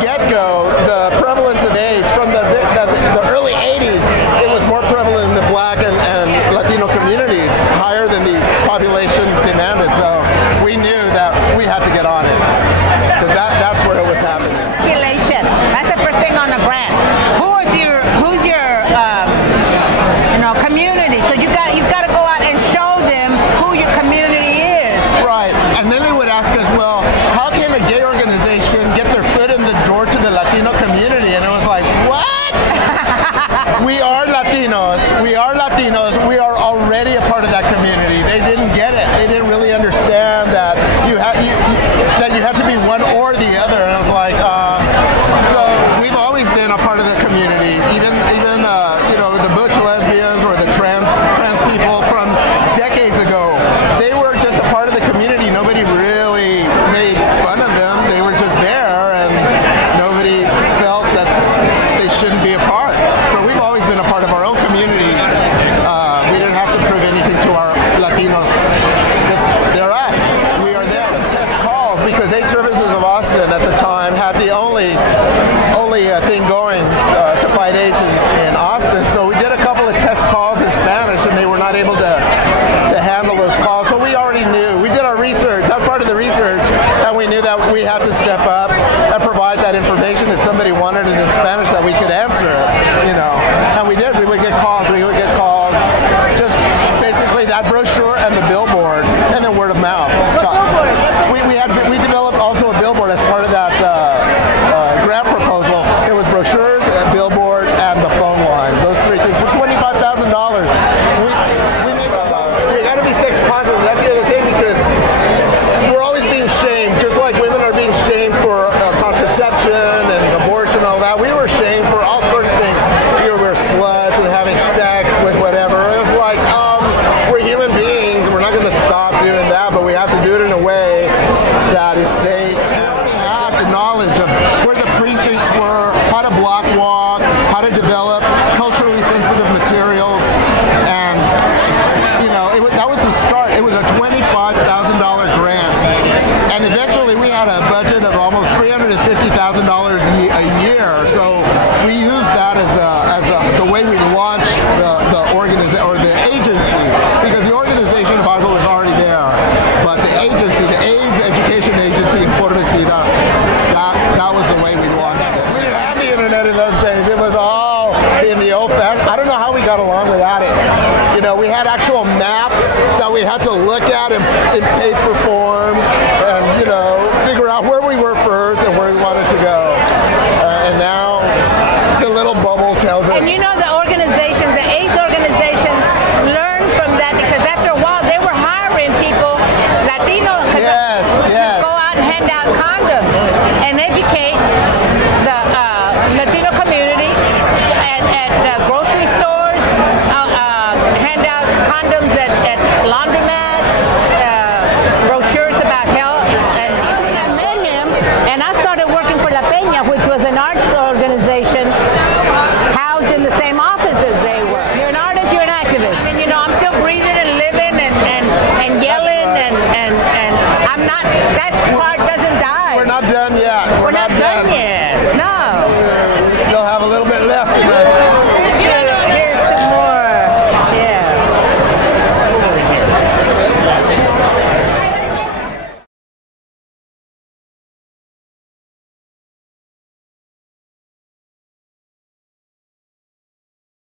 get-go, the prevalence of AIDS from the early 80s, it was more prevalent in the Black and Latino communities, higher than the population demanded. So we knew that we had to get on it, because that's where it was happening. Population. That's the first thing on the grant. Who's your community? So you've got to go out and show them who your community is. Right. And then they would ask us, well, how can a gay organization get their foot in the door to the Latino community? And it was like, what? We are Latinos. We are Latinos. We are already a part of that community. They didn't get it. They didn't really understand that you had to be one or the other. And I was like, so we've always been a part of the community. Even the butch lesbians or the trans people from decades ago, they were just a part of the community. Nobody really made fun of them. They were just there, and nobody felt that they shouldn't be a part. So we've always been a part of our own community. We didn't have to prove anything to our Latinos. They're us. We are them. Some test calls, because AIDS Services of Austin at the time had the only thing going to fight AIDS in Austin. So we did a couple of test calls in Spanish, and they were not able to handle those calls. So we already knew. We did our research. That's part of the research, and we knew that we had to step up and provide that information if somebody wanted it in Spanish, that we could answer it. And we did. We would get calls. Just basically that brochure and the billboard, and then word of mouth. We developed also a billboard as part of that grant proposal. It was brochures, a billboard, and the phone line. Those three things for $25,000. We got to be sex positive. That's the other thing, because we're always being shamed, just like women are being shamed for contraception and abortion and all that. We were shamed for all sorts of things. We were sluts and having sex with whatever. It was like, we're human beings. We're not going to stop doing that, but we have to do it in a way that is safe. And we have the knowledge of where the precincts were, how to block walk, how to develop culturally sensitive materials, and that was the start. It was a $25,000 grant, and eventually we had a budget of almost $350,000 a year. So we used that as the way we launched the organization or the agency, because the organization of ARGO was already there, but the agency, the AIDS Education Agency, Informe-SIDA, that was the way we launched it. We didn't have the internet in those days. It was all in the old-fashioned. I don't know how we got along without it. We had actual maps that we had to look at in paper form, and figure out where we were first and where we wanted to go. And now the little bubble tells us. And the organizations, the AIDS organizations, learned from that, because after a while they were hiring people, Latinos, to go out and hand out condoms and educate the Latino community at grocery stores, hand out condoms at laundromats, brochures about health. And I met him, and I started working for La Peña, which was an arts organization housed in the same office as they were. You're an artist, you're an activist. I mean, I'm still breathing and living and yelling, and I'm not, that part doesn't die. We're not done yet. We're not done yet. No. We still have a little bit left in us.